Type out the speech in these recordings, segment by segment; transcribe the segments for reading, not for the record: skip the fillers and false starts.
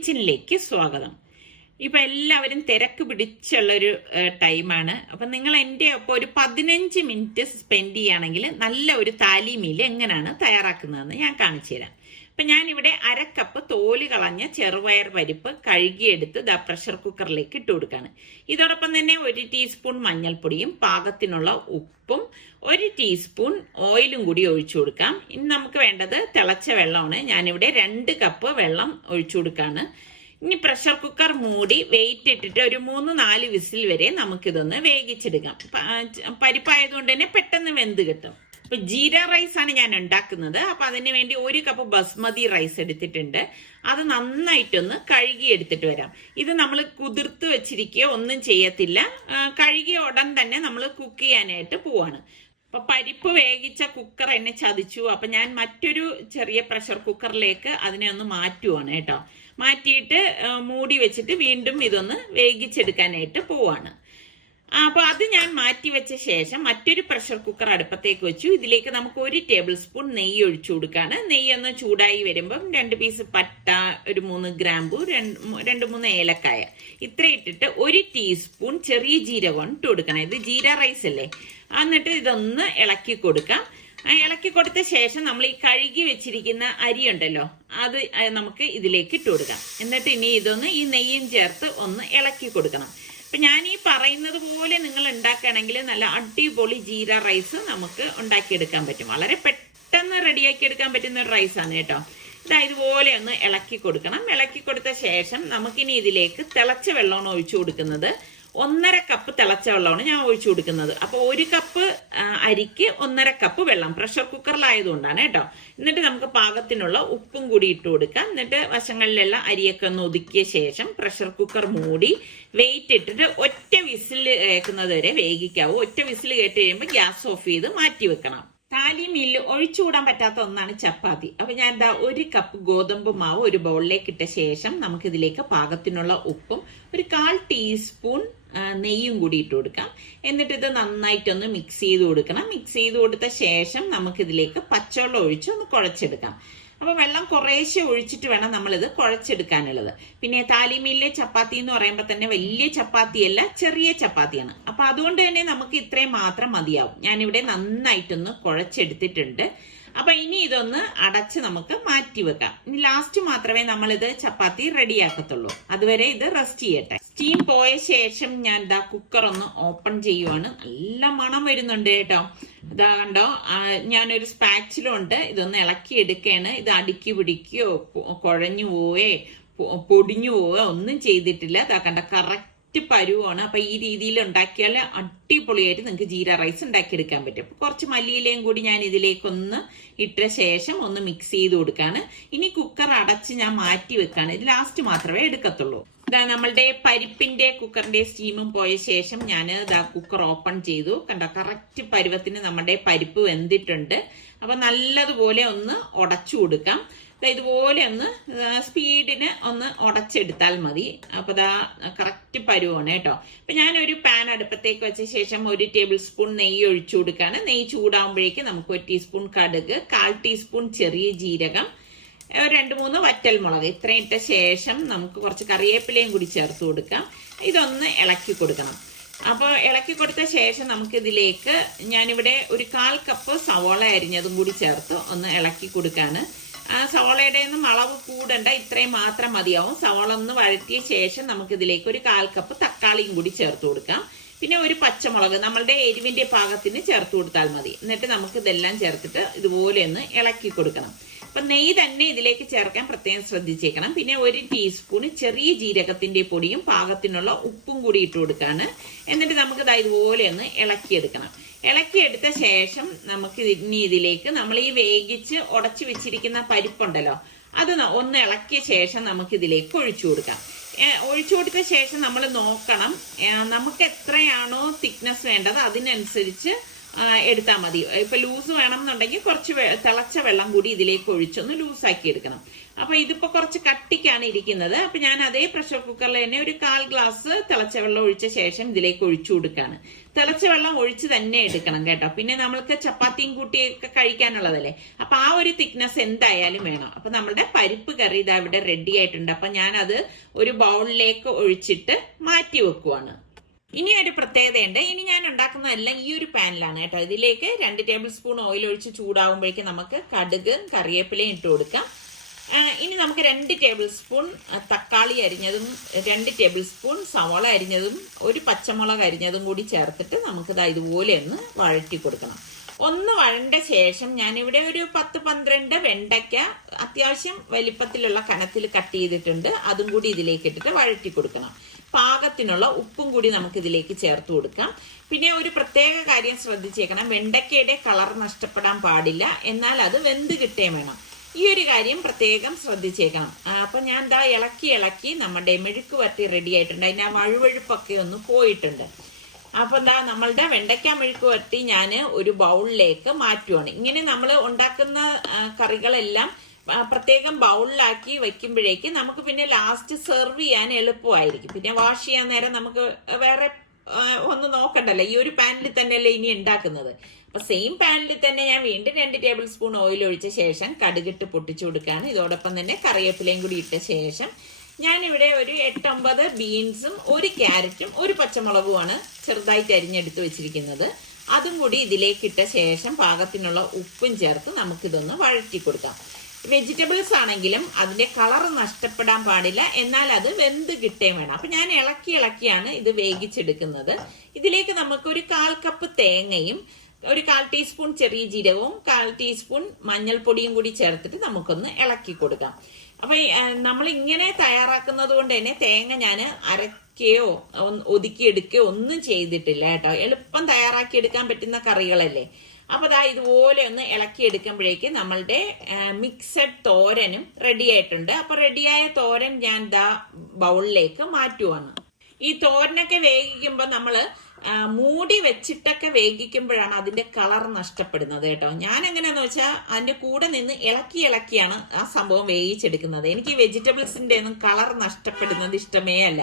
കിച്ചണിലേക്ക് സ്വാഗതം. ഇപ്പം എല്ലാവരും തിരക്ക് പിടിച്ചുള്ളൊരു ടൈമാണ്. അപ്പം നിങ്ങൾ എൻ്റെ ഒപ്പം ഒരു 15 മിനിറ്റ് സ്പെൻഡ് ചെയ്യുകയാണെങ്കിൽ നല്ല ഒരു താലി മീൽ എങ്ങനെയാണ് തയ്യാറാക്കുന്നതെന്ന് ഞാൻ കാണിച്ചു തരാം. അപ്പം ഞാനിവിടെ 1/2 കപ്പ് തോല് കളഞ്ഞ ചെറുപയർ പരിപ്പ് കഴുകിയെടുത്ത് പ്രഷർ കുക്കറിലേക്ക് ഇട്ട് കൊടുക്കുകയാണ്. ഇതോടൊപ്പം തന്നെ 1 ടീസ്പൂൺ മഞ്ഞൾപ്പൊടിയും പാകത്തിനുള്ള ഉപ്പും 1 ടീസ്പൂൺ ഓയിലും കൂടി ഒഴിച്ചു കൊടുക്കാം. ഇനി നമുക്ക് വേണ്ടത് തിളച്ച വെള്ളമാണ്. ഞാനിവിടെ 2 കപ്പ് വെള്ളം ഒഴിച്ചു കൊടുക്കുകയാണ്. ഇനി പ്രഷർ കുക്കർ മൂടി വെയിറ്റ് ഇട്ടിട്ട് ഒരു 3-4 വിസിൽ വരെ നമുക്കിതൊന്ന് വേവിച്ചെടുക്കാം. പരിപ്പായതുകൊണ്ട് തന്നെ പെട്ടെന്ന് വെന്ത് കിട്ടും. ഇപ്പൊ ജീര റൈസ് ആണ് ഞാൻ ഉണ്ടാക്കുന്നത്. അപ്പൊ അതിന് വേണ്ടി 1 കപ്പ് ബസ്മതി റൈസ് എടുത്തിട്ടുണ്ട്. അത് നന്നായിട്ടൊന്ന് കഴുകി എടുത്തിട്ട് വരാം. ഇത് നമ്മൾ കുതിർത്ത് വെച്ചിരിക്കുകയോ ഒന്നും ചെയ്യത്തില്ല. കഴുകിയ ഉടൻ തന്നെ നമ്മൾ കുക്ക് ചെയ്യാനായിട്ട് പോവാണ്. അപ്പൊ പരിപ്പ് വേവിച്ച കുക്കർ എന്നെ ചതിച്ചു. അപ്പൊ ഞാൻ മറ്റൊരു ചെറിയ പ്രഷർ കുക്കറിലേക്ക് അതിനെ ഒന്ന് മാറ്റുവാണ് കേട്ടോ. മാറ്റിയിട്ട് മൂടി വെച്ചിട്ട് വീണ്ടും ഇതൊന്ന് വേവിച്ചെടുക്കാനായിട്ട് പോവാണ്. അപ്പൊ അത് ഞാൻ മാറ്റി വെച്ച ശേഷം മറ്റൊരു പ്രഷർ കുക്കർ അടുപ്പത്തേക്ക് വെച്ചു. ഇതിലേക്ക് നമുക്ക് 1 ടേബിൾ സ്പൂൺ നെയ്യ് ഒഴിച്ചു കൊടുക്കാണ്. നെയ്യ് ഒന്ന് ചൂടായി വരുമ്പം 2 പീസ് പട്ട, ഒരു 3 ഗ്രാമ്പു, 2-3 ഏലക്കായ ഇത്ര ഇട്ടിട്ട് 1 ടീസ്പൂൺ ചെറിയ ജീരകം ഇട്ട് കൊടുക്കണം. ഇത് ജീര റൈസ് അല്ലേ. എന്നിട്ട് ഇതൊന്ന് ഇളക്കി കൊടുക്കാം. ഇളക്കി കൊടുത്ത ശേഷം നമ്മൾ ഈ കഴുകി വെച്ചിരിക്കുന്ന അരി ഉണ്ടല്ലോ, അത് നമുക്ക് ഇതിലേക്ക് ഇട്ട് കൊടുക്കാം. എന്നിട്ട് ഇനി ഇതൊന്ന് ഈ നെയ്യും ചേർത്ത് ഒന്ന് ഇളക്കി കൊടുക്കണം. അപ്പൊ ഞാൻ ഈ പറയുന്നത് പോലെ നിങ്ങൾ ഉണ്ടാക്കുകയാണെങ്കിൽ നല്ല അടിപൊളി ജീര റൈസ് നമുക്ക് ഉണ്ടാക്കിയെടുക്കാൻ പറ്റും. വളരെ പെട്ടെന്ന് റെഡിയാക്കി എടുക്കാൻ പറ്റുന്ന ഒരു റൈസാണ് കേട്ടോ. ഇതുപോലെ ഒന്ന് ഇളക്കി കൊടുക്കണം. ഇളക്കി കൊടുത്ത ശേഷം നമുക്കിനി ഇതിലേക്ക് തിളച്ച വെള്ളമാണ് ഒഴിച്ചു കൊടുക്കുന്നത്. 1.5 കപ്പ് തിളച്ച വെള്ളമാണ് ഞാൻ ഒഴിച്ചു കൊടുക്കുന്നത്. അപ്പൊ 1 കപ്പ് അരിക്ക് 1.5 കപ്പ് വെള്ളം, പ്രഷർ കുക്കറിലായതുകൊണ്ടാണ് കേട്ടോ. എന്നിട്ട് നമുക്ക് പാകത്തിനുള്ള ഉപ്പും കൂടി ഇട്ട് കൊടുക്കാം. എന്നിട്ട് വശങ്ങളിലെല്ലാം അരിയൊക്കെ ഒന്ന് ഒതുക്കിയ ശേഷം പ്രഷർ കുക്കർ മൂടി വെയിറ്റ് ഇട്ടിട്ട് 1 വിസിൽ കേൾക്കുന്നത് വരെ വേവിക്കാവൂ. 1 വിസിൽ കേട്ട് കഴിയുമ്പോൾ ഗ്യാസ് ഓഫ് ചെയ്ത് മാറ്റി വെക്കണം. താലി മീലിൽ ഒഴിച്ചുകൂടാൻ പറ്റാത്ത ഒന്നാണ് ചപ്പാത്തി. അപ്പൊ ഞാൻ 1 കപ്പ് ഗോതമ്പ് മാവ് ഒരു ബൗളിലേക്ക് ഇട്ട ശേഷം നമുക്കിതിലേക്ക് പാകത്തിനുള്ള ഉപ്പും 1/4 ടീസ്പൂൺ നെയ്യും കൂടി ഇട്ട് കൊടുക്കാം. എന്നിട്ട് ഇത് നന്നായിട്ടൊന്ന് മിക്സ് ചെയ്ത് കൊടുക്കണം. മിക്സ് ചെയ്ത് കൊടുത്ത ശേഷം നമുക്കിതിലേക്ക് പച്ചവെള്ളം ഒഴിച്ച് ഒന്ന് കുഴച്ചെടുക്കാം. അപ്പൊ വെള്ളം കുറേശ്ശെ ഒഴിച്ചിട്ട് വേണം നമ്മളിത് കുഴച്ചെടുക്കാനുള്ളത്. പിന്നെ താലിമീലിലെ ചപ്പാത്തി എന്ന് പറയുമ്പോൾ തന്നെ വലിയ ചപ്പാത്തിയല്ല, ചെറിയ ചപ്പാത്തിയാണ്. അപ്പൊ അതുകൊണ്ട് തന്നെ നമുക്ക് ഇത്രയും മാത്രം മതിയാവും. ഞാനിവിടെ നന്നായിട്ടൊന്ന് കുഴച്ചെടുത്തിട്ടുണ്ട്. അപ്പൊ ഇനി ഇതൊന്ന് അടച്ച് നമുക്ക് മാറ്റി വെക്കാം. ഇനി ലാസ്റ്റ് മാത്രമേ നമ്മളിത് ചപ്പാത്തി റെഡിയാക്കത്തുള്ളൂ. അതുവരെ ഇത് റെസ്റ്റ് ചെയ്യട്ടെ. സ്റ്റീം പോയ ശേഷം ഞാൻ കുക്കർ ഒന്ന് ഓപ്പൺ ചെയ്യുവാണ്. നല്ല മണം വരുന്നുണ്ട് കേട്ടോ. ഇതാ കണ്ടോ, ഞാനൊരു സ്പാച്ചിലുണ്ട്. ഇതൊന്ന് ഇളക്കി എടുക്കുകയാണ്. ഇത് അടുക്കി പിടിക്കുകയോ കുഴഞ്ഞു പോവേ പൊടിഞ്ഞു പോവോ ഒന്നും ചെയ്തിട്ടില്ല. ഇതാ കണ്ട കറക്റ്റ് പരുവാണ്. അപ്പൊ ഈ രീതിയിൽ ഉണ്ടാക്കിയാൽ അടിപൊളിയായിട്ട് നിങ്ങൾക്ക് ജീര റൈസ് ഉണ്ടാക്കിയെടുക്കാൻ പറ്റും. കുറച്ച് മല്ലിയിലയും കൂടി ഞാൻ ഇതിലേക്കൊന്ന് ഇട്ട ശേഷം ഒന്ന് മിക്സ് ചെയ്ത് കൊടുക്കാണ്. ഇനി കുക്കർ അടച്ച് ഞാൻ മാറ്റി വെക്കാണ്. ഇത് ലാസ്റ്റ് മാത്രമേ എടുക്കത്തുള്ളൂ. ഇതാ നമ്മളുടെ പരിപ്പിന്റെ കുക്കറിന്റെ സ്റ്റീമും പോയ ശേഷം ഞാൻ കുക്കർ ഓപ്പൺ ചെയ്തു. കണ്ടോ, കറക്റ്റ് പരുവത്തിന് നമ്മുടെ പരിപ്പ് വെന്തിട്ടുണ്ട്. അപ്പൊ നല്ലതുപോലെ ഒന്ന് ഉടച്ചു കൊടുക്കാം. ഇതുപോലെ ഒന്ന് സ്പീഡിന് ഒന്ന് ഉടച്ചെടുത്താൽ മതി. അപ്പൊ കറക്റ്റ് പരുവാണ് കേട്ടോ. അപ്പൊ ഞാനൊരു പാൻ അടുപ്പത്തേക്ക് വെച്ച ശേഷം 1 ടേബിൾ സ്പൂൺ നെയ്യ് ഒഴിച്ചു കൊടുക്കാണ്. നെയ്യ് ചൂടാകുമ്പോഴേക്ക് നമുക്ക് 1 ടീസ്പൂൺ കടുക്, 1/4 ടീസ്പൂൺ ചെറിയ ജീരകം, 2-3 വറ്റൽമുളക് ഇത്രയും ഇട്ട ശേഷം നമുക്ക് കുറച്ച് കറിവേപ്പിലയും കൂടി ചേർത്ത് കൊടുക്കാം. ഇതൊന്ന് ഇളക്കി കൊടുക്കണം. അപ്പോൾ ഇളക്കി കൊടുത്ത ശേഷം നമുക്കിതിലേക്ക് ഞാനിവിടെ 1/4 കപ്പ് സവോള അരിഞ്ഞതും കൂടി ചേർത്ത് ഒന്ന് ഇളക്കി കൊടുക്കാണ്. സവോളയുടെ ഒന്നും അളവ് കൂടണ്ട, ഇത്രയും മാത്രം മതിയാവും. സവോള ഒന്ന് വഴറ്റിയ ശേഷം നമുക്കിതിലേക്ക് 1/4 കപ്പ് തക്കാളിയും കൂടി ചേർത്ത് കൊടുക്കാം. പിന്നെ 1 പച്ചമുളക് നമ്മളുടെ എരിവിന്റെ പാകത്തിന് ചേർത്ത് കൊടുത്താൽ മതി. എന്നിട്ട് നമുക്ക് ഇതെല്ലാം ചേർത്തിട്ട് ഇതുപോലെ ഒന്ന് ഇളക്കി കൊടുക്കണം. അപ്പൊ നെയ്യ് തന്നെ ഇതിലേക്ക് ചേർക്കാൻ പ്രത്യേകം ശ്രദ്ധിച്ചേക്കണം. പിന്നെ 1 ടീസ്പൂൺ ചെറിയ ജീരകത്തിന്റെ പൊടിയും പാകത്തിനുള്ള ഉപ്പും കൂടി ഇട്ട് കൊടുക്കാണ്. എന്നിട്ട് നമുക്ക് ഇതുപോലെ ഒന്ന് ഇളക്കിയെടുക്കണം. ഇളക്കിയെടുത്ത ശേഷം നമുക്ക് ഇനി ഇതിലേക്ക് നമ്മൾ ഈ വേവിച്ച് ഉടച്ചു വെച്ചിരിക്കുന്ന പരിപ്പുണ്ടല്ലോ, അത് ഒന്ന് ഇളക്കിയ ശേഷം നമുക്ക് ഇതിലേക്ക് ഒഴിച്ചു കൊടുക്കാം. ഒഴിച്ചു കൊടുത്ത ശേഷം നമ്മൾ നോക്കണം, നമുക്ക് എത്രയാണോ തിക്നെസ് വേണ്ടത് അതിനനുസരിച്ച് എടുത്താൽ മതി. ഇപ്പൊ ലൂസ് വേണം എന്നുണ്ടെങ്കിൽ കുറച്ച് തിളച്ച വെള്ളം കൂടി ഇതിലേക്ക് ഒഴിച്ചൊന്ന് ലൂസാക്കി എടുക്കണം. അപ്പൊ ഇതിപ്പോ കുറച്ച് കട്ടിക്കാണ് ഇരിക്കുന്നത്. അപ്പൊ ഞാൻ അതേ പ്രഷർ കുക്കറിൽ തന്നെ ഒരു 1/4 ഗ്ലാസ് തിളച്ച വെള്ളം ഒഴിച്ച ശേഷം ഇതിലേക്ക് ഒഴിച്ചു കൊടുക്കാണ്. തിളച്ച വെള്ളം ഒഴിച്ച് തന്നെ എടുക്കണം കേട്ടോ. പിന്നെ നമ്മൾക്ക് ചപ്പാത്തിയും കൂട്ടിയൊക്കെ കഴിക്കാനുള്ളതല്ലേ, അപ്പൊ ആ ഒരു തിക്നെസ് എന്തായാലും വേണം. അപ്പൊ നമ്മുടെ പരിപ്പ് കറി ഇതാ ഇവിടെ റെഡി ആയിട്ടുണ്ട്. അപ്പൊ ഞാനത് ഒരു ബൗളിലേക്ക് ഒഴിച്ചിട്ട് മാറ്റി വെക്കുവാണ്. ഇനി ഒരു പ്രത്യേകതയുണ്ട്. ഇനി ഞാൻ ഉണ്ടാക്കുന്നതെല്ലാം ഈ ഒരു പാനിലാണ് കേട്ടോ. ഇതിലേക്ക് 2 ടേബിൾ സ്പൂൺ ഓയിൽ ഒഴിച്ച് ചൂടാവുമ്പോഴേക്കും നമുക്ക് കടുക് കറിവേപ്പിലയും ഇട്ട് കൊടുക്കാം. ഇനി നമുക്ക് 2 ടേബിൾ സ്പൂൺ തക്കാളി അരിഞ്ഞതും 2 ടേബിൾ സ്പൂൺ സവാള അരിഞ്ഞതും 1 പച്ചമുളക് അരിഞ്ഞതും കൂടി ചേർത്തിട്ട് നമുക്കിത് ഇതുപോലെ ഒന്ന് വഴറ്റി കൊടുക്കണം. ഒന്ന് വഴണ്ട ശേഷം ഞാനിവിടെ ഒരു 10-12 വെണ്ടയ്ക്ക അത്യാവശ്യം വലിപ്പത്തിലുള്ള കനത്തിൽ കട്ട് ചെയ്തിട്ടുണ്ട്. അതും കൂടി ഇതിലേക്ക് ഇട്ടിട്ട് വഴറ്റി കൊടുക്കണം. പാകത്തിനുള്ള ഉപ്പും കൂടി നമുക്ക് ഇതിലേക്ക് ചേർത്ത് കൊടുക്കാം. പിന്നെ ഒരു പ്രത്യേക കാര്യം ശ്രദ്ധിച്ചേക്കണം, വെണ്ടയ്ക്കയുടെ കളർ നഷ്ടപ്പെടാൻ പാടില്ല, എന്നാൽ അത് വെന്ത് കിട്ടുകയും വേണം. ഈ ഒരു കാര്യം പ്രത്യേകം ശ്രദ്ധിച്ചേക്കണം. അപ്പൊ ഞാൻ ദാ ഇളക്കി നമ്മുടെ മെഴുക്ക് വരട്ടി റെഡി ആയിട്ടുണ്ട്. അതിന് ആ വഴുവഴുപ്പൊക്കെ ഒന്ന് പോയിട്ടുണ്ട്. അപ്പൊ എന്താ നമ്മളുടെ വെണ്ടയ്ക്ക മെഴുക്ക് വരട്ടി ഞാൻ ഒരു ബൗളിലേക്ക് മാറ്റുവാണ്. ഇങ്ങനെ നമ്മൾ ഉണ്ടാക്കുന്ന കറികളെല്ലാം പ്രത്യേകം ബൗളിലാക്കി വെക്കുമ്പോഴേക്ക് നമുക്ക് പിന്നെ ലാസ്റ്റ് സെർവ് ചെയ്യാൻ എളുപ്പമായിരിക്കും. പിന്നെ വാഷ് ചെയ്യാൻ നേരം നമുക്ക് വേറെ ഒന്നും നോക്കണ്ടല്ലോ, ഈ ഒരു പാനിൽ തന്നെയല്ലേ ഇനി ഉണ്ടാക്കുന്നത്. അപ്പൊ സെയിം പാനിൽ തന്നെ ഞാൻ വീണ്ടും 2 ടേബിൾ സ്പൂൺ ഓയിൽ ഒഴിച്ച ശേഷം കടുകിട്ട് പൊട്ടിച്ചു കൊടുക്കുകയാണ്. ഇതോടൊപ്പം തന്നെ കറിവേപ്പിലയും കൂടി ഇട്ട ശേഷം ഞാനിവിടെ ഒരു 8-9 ബീൻസും 1 ക്യാരറ്റും 1 പച്ചമുളകുമാണ് ചെറുതായിട്ട് അരിഞ്ഞെടുത്ത് വെച്ചിരിക്കുന്നത്. അതും കൂടി ഇതിലേക്ക് ഇട്ട ശേഷം പാകത്തിനുള്ള ഉപ്പും ചേർത്ത് നമുക്കിതൊന്ന് വഴറ്റി കൊടുക്കാം. വെജിറ്റബിൾസ് ആണെങ്കിലും അതിന്റെ കളർ നഷ്ടപ്പെടാൻ പാടില്ല, എന്നാൽ അത് വെന്ത് കിട്ടേം വേണം. അപ്പൊ ഞാൻ ഇളക്കിയാണ് ഇത് വേവിച്ചെടുക്കുന്നത്. ഇതിലേക്ക് നമുക്ക് ഒരു 1/4 കപ്പ് തേങ്ങയും ഒരു 1/4 ടീസ്പൂൺ ചെറിയ ജീരകവും 1/4 ടീസ്പൂൺ മഞ്ഞൾപ്പൊടിയും കൂടി ചേർത്തിട്ട് നമുക്കൊന്ന് ഇളക്കി കൊടുക്കാം. അപ്പൊ നമ്മൾ ഇങ്ങനെ തയ്യാറാക്കുന്നത് കൊണ്ട് തന്നെ തേങ്ങ ഞാൻ അരക്കുകയോ ഒതുക്കിയെടുക്കുകയോ ഒന്നും ചെയ്തിട്ടില്ല കേട്ടോ. എളുപ്പം തയ്യാറാക്കി എടുക്കാൻ പറ്റുന്ന കറികളല്ലേ. അപ്പൊ ദാ ഇതുപോലെ ഒന്ന് ഇളക്കി എടുക്കുമ്പോഴേക്ക് നമ്മളുടെ മിക്സഡ് തോരനും റെഡി ആയിട്ടുണ്ട്. അപ്പൊ റെഡിയായ തോരൻ ഞാൻ ദാ ബൗളിലേക്ക് മാറ്റുവാണ്. ഈ തോരനൊക്കെ വേവിക്കുമ്പോൾ നമ്മള് മൂടി വെച്ചിട്ടൊക്കെ വേവിക്കുമ്പോഴാണ് അതിന്റെ കളർ നഷ്ടപ്പെടുന്നത് കേട്ടോ. ഞാൻ എങ്ങനെയാന്ന് വെച്ചാൽ അതിന്റെ കൂടെ നിന്ന് ഇളക്കിയാണ് ആ സംഭവം വേവിച്ചെടുക്കുന്നത്. എനിക്ക് വെജിറ്റബിൾസിന്റെ ഒന്നും കളർ നഷ്ടപ്പെടുന്നത് ഇഷ്ടമേ അല്ല.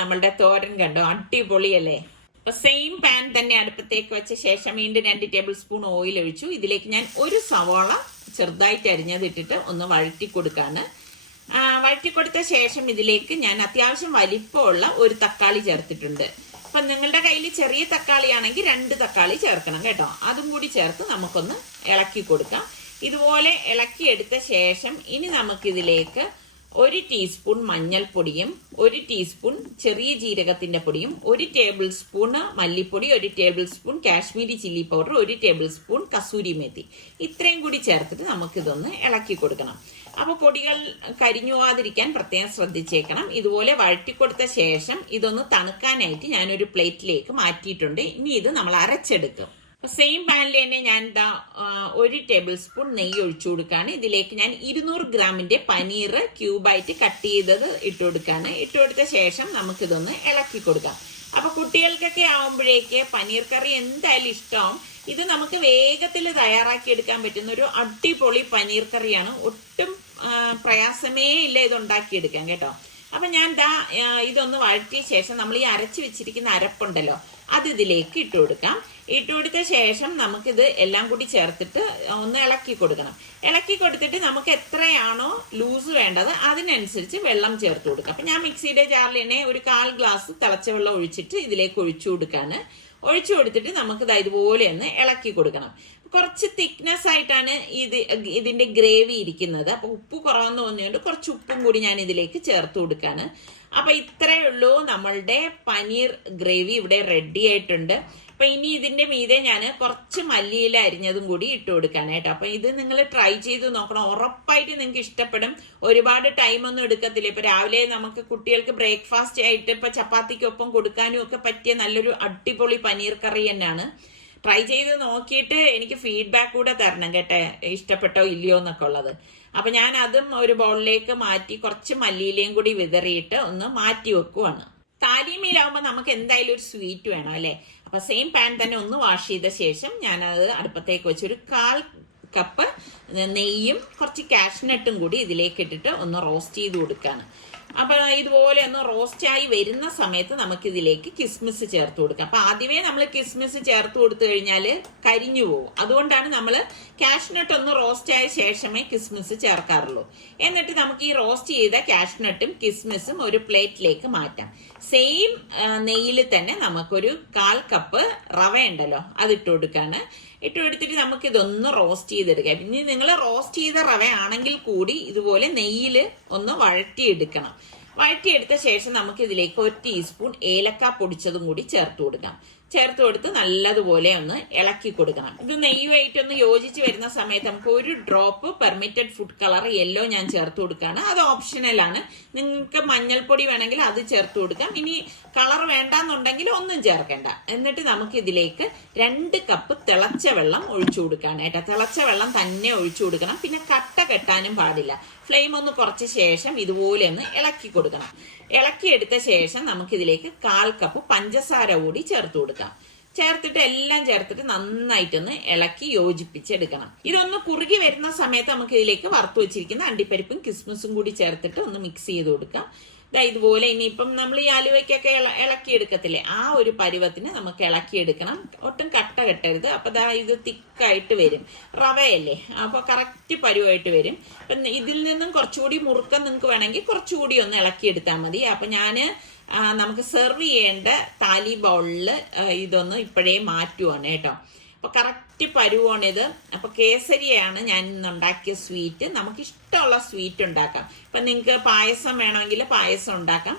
നമ്മളുടെ തോരൻ കണ്ടോ, അടിപൊളിയല്ലേ. അപ്പൊ സെയിം പാൻ തന്നെ അടുപ്പത്തേക്ക് വെച്ച ശേഷം വീണ്ടും 2 ടേബിൾ സ്പൂൺ ഓയിൽ ഒഴിച്ചു. ഇതിലേക്ക് ഞാൻ 1 സവാള ചെറുതായിട്ട് അരിഞ്ഞത് ഇട്ടിട്ട് ഒന്ന് വഴറ്റി കൊടുക്കാണ്. വഴറ്റി കൊടുത്ത ശേഷം ഇതിലേക്ക് ഞാൻ അത്യാവശ്യം വലിപ്പമുള്ള 1 തക്കാളി ചേർത്തിട്ടുണ്ട്. അപ്പൊ നിങ്ങളുടെ കയ്യിൽ ചെറിയ തക്കാളി ആണെങ്കിൽ 2 തക്കാളി ചേർക്കണം കേട്ടോ. അതും കൂടി ചേർത്ത് നമുക്കൊന്ന് ഇളക്കി കൊടുക്കാം. ഇതുപോലെ ഇളക്കി എടുത്ത ശേഷം ഇനി നമുക്കിതിലേക്ക് 1 ടീസ്പൂൺ മഞ്ഞൾപ്പൊടിയും 1 ടീസ്പൂൺ ചെറിയ ജീരകത്തിന്റെ പൊടിയും 1 ടേബിൾ സ്പൂൺ മല്ലിപ്പൊടി 1 table spoon Kashmiri chilli powder 1 table spoon kasuri methi ഇത്രയും കൂടി ചേർത്തിട്ട് നമുക്കിതൊന്ന് ഇളക്കി കൊടുക്കണം. അപ്പൊ പൊടികൾ കരിഞ്ഞു പോകാതിരിക്കാൻ പ്രത്യേകം ശ്രദ്ധിച്ചേക്കണം. ഇതുപോലെ വഴറ്റി കൊടുത്ത ശേഷം ഇതൊന്ന് തണുക്കാനായിട്ട് ഞാനൊരു പ്ലേറ്റിലേക്ക് മാറ്റിയിട്ടുണ്ട്. ഇനി ഇത് നമ്മൾ അരച്ചെടുക്കും. സെയിം പാനിൽ തന്നെ ഞാൻ 1 ടേബിൾ സ്പൂൺ നെയ്യ് ഒഴിച്ചു കൊടുക്കാണ്. ഇതിലേക്ക് ഞാൻ 200 ഗ്രാമിന്റെ പനീർ ക്യൂബായിട്ട് കട്ട് ചെയ്തത് ഇട്ട് കൊടുക്കാണ്. ഇട്ട് കൊടുത്ത ശേഷം നമുക്കിതൊന്ന് ഇളക്കി കൊടുക്കാം. അപ്പൊ കുട്ടികൾക്കൊക്കെ ആവുമ്പോഴേക്ക് പനീർ കറി എന്തായാലും ഇഷ്ടമാവും. ഇത് നമുക്ക് വേഗത്തിൽ തയ്യാറാക്കി എടുക്കാൻ പറ്റുന്ന ഒരു അടിപൊളി പനീർ കറിയാണ്. ഒട്ടും പ്രയാസമേ ഇല്ല ഇത് ഉണ്ടാക്കിയെടുക്കാൻ കേട്ടോ. അപ്പൊ ഞാൻ ഇതൊന്ന് വഴറ്റിയ ശേഷം നമ്മൾ ഈ അരച്ചു വെച്ചിരിക്കുന്ന അരപ്പുണ്ടല്ലോ അത് ഇതിലേക്ക് ഇട്ട് കൊടുക്കാം. ഇട്ട് കൊടുത്ത ശേഷം നമുക്കിത് എല്ലാം കൂടി ചേർത്തിട്ട് ഒന്ന് ഇളക്കി കൊടുക്കണം. ഇളക്കി കൊടുത്തിട്ട് നമുക്ക് എത്രയാണോ ലൂസ് വേണ്ടത് അതിനനുസരിച്ച് വെള്ളം ചേർത്ത് കൊടുക്കാം. അപ്പൊ ഞാൻ മിക്സിയുടെ ജാറിൽ തന്നെ ഒരു 1/4 ഗ്ലാസ് തിളച്ച വെള്ളം ഒഴിച്ചിട്ട് ഇതിലേക്ക് ഒഴിച്ചു കൊടുക്കാണ്. ഒഴിച്ചു കൊടുത്തിട്ട് നമുക്ക് ഇതുപോലെ ഒന്ന് ഇളക്കി കൊടുക്കണം. കുറച്ച് തിക്നെസ് ആയിട്ടാണ് ഇതിന്റെ ഗ്രേവി ഇരിക്കുന്നത്. അപ്പൊ ഉപ്പ് കുറവെന്ന് തോന്നിയുകൊണ്ട് കുറച്ച് ഉപ്പും കൂടി ഞാൻ ഇതിലേക്ക് ചേർത്ത് കൊടുക്കാണ്. അപ്പൊ ഇത്രയേ ഉള്ളൂ, നമ്മളുടെ പനീർ ഗ്രേവി ഇവിടെ റെഡി ആയിട്ടുണ്ട്. അപ്പൊ ഇനി ഇതിന്റെ മീതെ ഞാൻ കുറച്ച് മല്ലിയില അരിഞ്ഞതും കൂടി ഇട്ട് കൊടുക്കാണ് കേട്ടോ. അപ്പൊ ഇത് നിങ്ങൾ ട്രൈ ചെയ്ത് നോക്കണം, ഉറപ്പായിട്ട് നിങ്ങൾക്ക് ഇഷ്ടപ്പെടും. ഒരുപാട് ടൈമൊന്നും എടുക്കത്തില്ല. ഇപ്പൊ രാവിലെ നമുക്ക് കുട്ടികൾക്ക് ബ്രേക്ക്ഫാസ്റ്റ് ആയിട്ട് ഇപ്പൊ ചപ്പാത്തിക്കൊപ്പം കൊടുക്കാനും ഒക്കെ പറ്റിയ നല്ലൊരു അടിപൊളി പനീർ കറി തന്നെയാണ്. ട്രൈ ചെയ്ത് നോക്കിയിട്ട് എനിക്ക് ഫീഡ്ബാക്ക് കൂടെ തരണം കേട്ടെ, ഇഷ്ടപ്പെട്ടോ ഇല്ലയോ എന്നൊക്കെ ഉള്ളത്. അപ്പൊ ഞാൻ അതും ഒരു ബൗളിലേക്ക് മാറ്റി കുറച്ച് മല്ലിയിലയും കൂടി വിതറിയിട്ട് ഒന്ന് മാറ്റി വെക്കുവാണ്. താലി മീലാവുമ്പോൾ നമുക്ക് എന്തായാലും ഒരു സ്വീറ്റ് വേണം അല്ലേ. അപ്പൊ സെയിം പാൻ തന്നെ ഒന്ന് വാഷ് ചെയ്ത ശേഷം ഞാനത് അടുപ്പത്തേക്ക് വെച്ച് ഒരു 1/4 കപ്പ് നെയ്യും കുറച്ച് കാഷ്നട്ടും കൂടി ഇതിലേക്ക് ഇട്ടിട്ട് ഒന്ന് റോസ്റ്റ് ചെയ്ത് കൊടുക്കുകയാണ്. അപ്പൊ ഇതുപോലെ ഒന്ന് റോസ്റ്റ് ആയി വരുന്ന സമയത്ത് നമുക്ക് ഇതിലേക്ക് കിസ്മിസ് ചേർത്ത് കൊടുക്കാം. അപ്പൊ ആദ്യമേ നമ്മൾ കിസ്മിസ് ചേർത്ത് കൊടുത്തു കഴിഞ്ഞാൽ കരിഞ്ഞു പോകും. അതുകൊണ്ടാണ് നമ്മൾ കാഷ്നട്ട് ഒന്ന് റോസ്റ്റ് ആയ ശേഷമേ കിസ്മിസ് ചേർക്കാറുള്ളൂ. എന്നിട്ട് നമുക്ക് ഈ റോസ്റ്റ് ചെയ്ത കാഷ്നട്ടും കിസ്മിസും ഒരു പ്ലേറ്റിലേക്ക് മാറ്റാം. സെയിം നെയ്യിൽ തന്നെ നമുക്കൊരു 1/4 കപ്പ് റവ ഉണ്ടല്ലോ അതിട്ട് കൊടുക്കാണ്. ഇട്ട് കൊടുത്തിട്ട് നമുക്ക് ഇതൊന്ന് റോസ്റ്റ് ചെയ്തെടുക്കാം. പിന്നെ നിങ്ങൾ റോസ്റ്റ് ചെയ്ത റവ ആണെങ്കിൽ കൂടി ഇതുപോലെ നെയ്യിൽ ഒന്ന് വഴറ്റിയെടുക്കണം. വഴറ്റിയെടുത്ത ശേഷം നമുക്ക് ഇതിലേക്ക് 1 ടീസ്പൂൺ ഏലക്ക പൊടിച്ചതും കൂടി ചേർത്ത് കൊടുക്കാം. ചേർത്ത് കൊടുത്ത് നല്ലതുപോലെ ഒന്ന് ഇളക്കി കൊടുക്കണം. ഇത് നെയ്യുമായിട്ടൊന്ന് യോജിച്ച് വരുന്ന സമയത്ത് നമുക്ക് ഒരു drop permitted food colour yellow ഞാൻ ചേർത്ത് കൊടുക്കുകയാണ്. അത് ഓപ്ഷണലാണ്. നിങ്ങൾക്ക് മഞ്ഞൾപ്പൊടി വേണമെങ്കിൽ അത് ചേർത്ത് കൊടുക്കാം. ഇനി കളർ വേണ്ടാന്നുണ്ടെങ്കിൽ ഒന്നും ചേർക്കേണ്ട. എന്നിട്ട് നമുക്ക് ഇതിലേക്ക് 2 കപ്പ് തിളച്ച വെള്ളം ഒഴിച്ചു കൊടുക്കാണ് കേട്ടോ. തിളച്ച വെള്ളം തന്നെ ഒഴിച്ചു കൊടുക്കണം. പിന്നെ കട്ട കെട്ടാനും പാടില്ല. ഫ്ലെയിം ഒന്ന് കുറച്ച ശേഷം ഇതുപോലെ ഒന്ന് ഇളക്കി കൊടുക്കണം. ഇളക്കിയെടുത്ത ശേഷം നമുക്കിതിലേക്ക് 1/4 കപ്പ് പഞ്ചസാര കൂടി ചേർത്ത് കൊടുക്കാം. ചേർത്തിട്ട് എല്ലാം ചേർത്തിട്ട് നന്നായിട്ടൊന്ന് ഇളക്കി യോജിപ്പിച്ചെടുക്കണം. ഇതൊന്ന് കുറുകി വരുന്ന സമയത്ത് നമുക്ക് ഇതിലേക്ക് വറുത്ത് വെച്ചിരിക്കുന്ന അണ്ടിപ്പരിപ്പും കിസ്മിസും കൂടി ചേർത്തിട്ട് ഒന്ന് മിക്സ് ചെയ്ത് കൊടുക്കാം. ഇതുപോലെ ഇനിയിപ്പം നമ്മൾ ഈ അലുവയ്ക്കൊക്കെ ഇളക്കിയെടുക്കത്തില്ലേ, ആ ഒരു പരുവത്തിന് നമുക്ക് ഇളക്കിയെടുക്കണം. ഒട്ടും കട്ട കെട്ടരുത്. അപ്പൊ ഇത് തിക്കായിട്ട് വരും. റവയല്ലേ, അപ്പൊ കറക്റ്റ് പരുവായിട്ട് വരും. അപ്പം ഇതിൽ നിന്നും കുറച്ചുകൂടി മുറുക്കം നിങ്ങൾക്ക് വേണമെങ്കിൽ കുറച്ചുകൂടി ഒന്ന് ഇളക്കിയെടുത്താൽ മതി. അപ്പൊ നമുക്ക് സെർവ് ചെയ്യേണ്ട താലി ബൗളില് ഇതൊന്ന് ഇപ്പോഴേ മാറ്റുവാണ് കേട്ടോ. അപ്പൊ കറക്റ്റ് പരുവാണിത്. അപ്പൊ കേസരിയാണ് ഞാൻ ഇന്ന് ഉണ്ടാക്കിയ സ്വീറ്റ്. നമുക്ക് ഇഷ്ടമുള്ള സ്വീറ്റ് ഉണ്ടാക്കാം. ഇപ്പൊ നിങ്ങൾക്ക് പായസം വേണമെങ്കിൽ പായസം ഉണ്ടാക്കാം.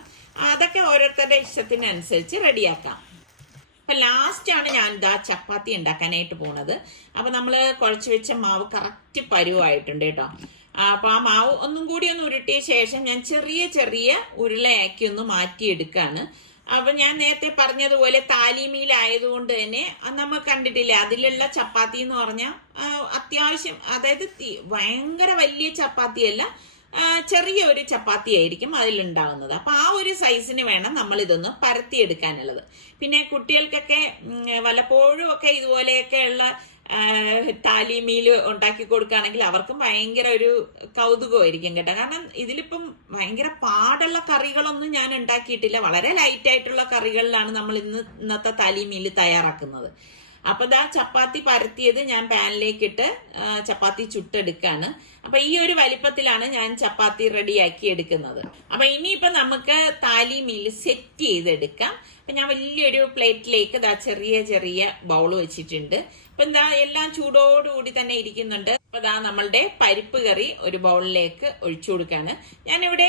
അതൊക്കെ ഓരോരുത്തരുടെ ഇഷ്ടത്തിനനുസരിച്ച് റെഡിയാക്കാം. അപ്പൊ ലാസ്റ്റ് ആണ് ഞാൻ ചപ്പാത്തി ഉണ്ടാക്കാനായിട്ട് പോണത്. അപ്പൊ നമ്മൾ കുഴച്ച് വെച്ച മാവ് കറക്റ്റ് പരുവായിട്ടുണ്ട് കേട്ടോ. അപ്പൊ ആ മാവ് ഒന്നും കൂടി ഒന്ന് ഉരുട്ടിയ ശേഷം ഞാൻ ചെറിയ ചെറിയ ഉരുളയാക്കി ഒന്ന് മാറ്റിയെടുക്കാണ്. അപ്പൊ ഞാൻ നേരത്തെ പറഞ്ഞതുപോലെ താലി മീൽ ആയതുകൊണ്ട് തന്നെ നമ്മൾ കണ്ടിട്ടില്ലേ, അതിലുള്ള ചപ്പാത്തി എന്ന് പറഞ്ഞാൽ അത്യാവശ്യം, അതായത് ഭയങ്കര വലിയ ചപ്പാത്തിയല്ല, ചെറിയ ഒരു ചപ്പാത്തി ആയിരിക്കും അതിലുണ്ടാവുന്നത്. അപ്പൊ ആ ഒരു സൈസിന് വേണം നമ്മൾ ഇതൊന്ന് പരത്തിയെടുക്കാനുള്ളത്. പിന്നെ കുട്ടികൾക്കൊക്കെ വല്ലപ്പോഴും ഒക്കെ ഇതുപോലെയൊക്കെ ഉള്ള താലി മീൽ ഉണ്ടാക്കി കൊടുക്കുകയാണെങ്കിൽ അവർക്കും ഭയങ്കര ഒരു കൗതുകമായിരിക്കും കേട്ടോ. കാരണം ഇതിലിപ്പം ഭയങ്കര പാടുള്ള കറികളൊന്നും ഞാൻ ഉണ്ടാക്കിയിട്ടില്ല. വളരെ ലൈറ്റ് ആയിട്ടുള്ള കറികളിലാണ് നമ്മൾ ഇന്നത്തെ താലി മീൽ തയ്യാറാക്കുന്നത്. അപ്പൊ ചപ്പാത്തി പരത്തിയത് ഞാൻ പാനിലേക്കിട്ട് ചപ്പാത്തി ചുട്ടെടുക്കാണ്. അപ്പൊ ഈ ഒരു വലിപ്പത്തിലാണ് ഞാൻ ചപ്പാത്തി റെഡിയാക്കി എടുക്കുന്നത്. അപ്പൊ ഇനിയിപ്പൊ നമുക്ക് താലി മീൽ സെറ്റ് ചെയ്തെടുക്കാം. അപ്പൊ ഞാൻ വലിയൊരു പ്ലേറ്റിലേക്ക് ചെറിയ ചെറിയ ബൗള് വെച്ചിട്ടുണ്ട്. അപ്പൊ എല്ലാം ചൂടോടുകൂടി തന്നെ ഇരിക്കുന്നുണ്ട്. അപ്പൊ നമ്മളുടെ പരിപ്പ് കറി ഒരു ബൗളിലേക്ക് ഒഴിച്ചു കൊടുക്കാണ്. ഞാനിവിടെ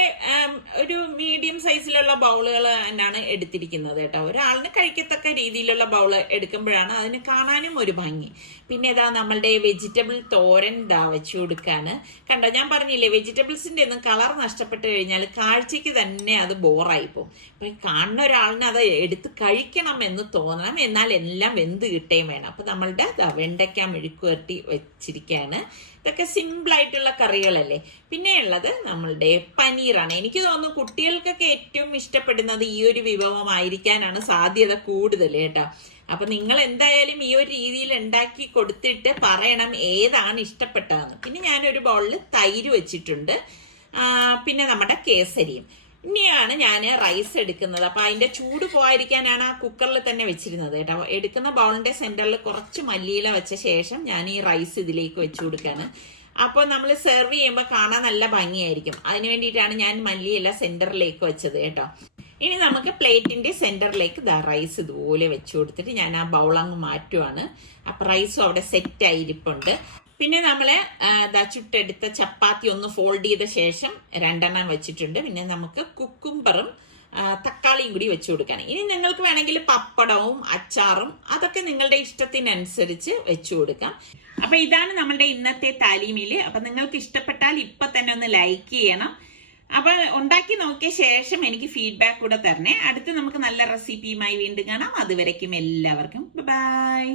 ഒരു മീഡിയം സൈസിലുള്ള ബൗളുകൾ തന്നെയാണ് എടുത്തിരിക്കുന്നത് കേട്ടോ. ഒരാളിന് കഴിക്കത്തക്ക രീതിയിലുള്ള ബൗള് എടുക്കുമ്പോഴാണ് അതിന് കാണാനും ഒരു ഭംഗി. പിന്നെ നമ്മളുടെ വെജിറ്റബിൾ തോരൻ വെച്ചു കൊടുക്കാണ്. കണ്ടോ, ഞാൻ പറഞ്ഞില്ലേ, വെജിറ്റബിൾസിന്റെ ഒന്നും കളർ നഷ്ടപ്പെട്ട് കഴിഞ്ഞാൽ കാഴ്ചക്ക് തന്നെ അത് ബോറായി പോകും. അപ്പൊ കാണുന്ന ഒരാളിന് അത് എടുത്ത് കഴിക്കണം എന്ന് തോന്നണം. എന്നാൽ എല്ലാം വെന്ത് കിട്ടുകയും വേണം. അപ്പൊ നമ്മളുടെ വെണ്ടയ്ക്ക മെഴുക്ക് വരട്ടി വെച്ചിരിക്കുകയാണ്. ഇതൊക്കെ സിമ്പിൾ ആയിട്ടുള്ള കറികളല്ലേ. പിന്നെ ഉള്ളത് നമ്മളുടെ പനീറാണ്. എനിക്ക് തോന്നുന്നു കുട്ടികൾക്കൊക്കെ ഏറ്റവും ഇഷ്ടപ്പെടുന്നത് ഈ ഒരു വിഭവമായിരിക്കാനാണ് സാധ്യത കൂടുതൽ കേട്ടോ. അപ്പൊ നിങ്ങൾ എന്തായാലും ഈ ഒരു രീതിയിൽ ഉണ്ടാക്കി കൊടുത്തിട്ട് പറയണം ഏതാണ് ഇഷ്ടപ്പെട്ടതെന്ന്. പിന്നെ ഞാനൊരു ബൗളിൽ തൈര് വെച്ചിട്ടുണ്ട്. പിന്നെ നമ്മുടെ കേസരിയും. ഇനിയാണ് ഞാൻ റൈസ് എടുക്കുന്നത്. അപ്പൊ അതിന്റെ ചൂട് പോകാതിരിക്കാനാണ് ആ കുക്കറിൽ തന്നെ വെച്ചിരുന്നത് കേട്ടോ. എടുക്കുന്ന ബൗളിന്റെ സെന്ററിൽ കുറച്ച് മല്ലിയില വെച്ച ശേഷം ഞാൻ ഈ റൈസ് ഇതിലേക്ക് വെച്ചു കൊടുക്കാണ്. അപ്പോൾ നമ്മൾ സെർവ് ചെയ്യുമ്പോൾ കാണാൻ നല്ല ഭംഗിയായിരിക്കും. അതിന് വേണ്ടിയിട്ടാണ് ഞാൻ മല്ലിയില സെന്ററിലേക്ക് വെച്ചത് കേട്ടോ. ഇനി നമുക്ക് പ്ലേറ്റിന്റെ സെന്ററിലേക്ക് റൈസ് ഇതുപോലെ വെച്ചു കൊടുത്തിട്ട് ഞാൻ ആ ബൗളങ്ങ് മാറ്റുവാണ്. അപ്പൊ റൈസും അവിടെ സെറ്റ് ആയിരിപ്പുണ്ട്. പിന്നെ നമ്മള് ചുട്ടെടുത്ത ചപ്പാത്തി ഒന്ന് ഫോൾഡ് ചെയ്ത ശേഷം 2 എണ്ണം വെച്ചിട്ടുണ്ട്. പിന്നെ നമുക്ക് കുക്കുംബറും തക്കാളിയും കൂടി വെച്ചു കൊടുക്കാൻ. ഇനി നിങ്ങൾക്ക് വേണമെങ്കിൽ പപ്പടവും അച്ചാറും അതൊക്കെ നിങ്ങളുടെ ഇഷ്ടത്തിനനുസരിച്ച് വെച്ചു കൊടുക്കാം. അപ്പൊ ഇതാണ് നമ്മളുടെ ഇന്നത്തെ താലി മീല്. അപ്പൊ നിങ്ങൾക്ക് ഇഷ്ടപ്പെട്ടാൽ ഇപ്പൊ തന്നെ ഒന്ന് ലൈക്ക് ചെയ്യണം. അപ്പൊ ഉണ്ടാക്കി നോക്കിയ ശേഷം എനിക്ക് ഫീഡ്ബാക്ക് കൂടെ തരണേ. അടുത്ത് നമുക്ക് നല്ല റെസിപ്പിയുമായി വീണ്ടും കാണാം. അതുവരയ്ക്കും എല്ലാവർക്കും ബൈ.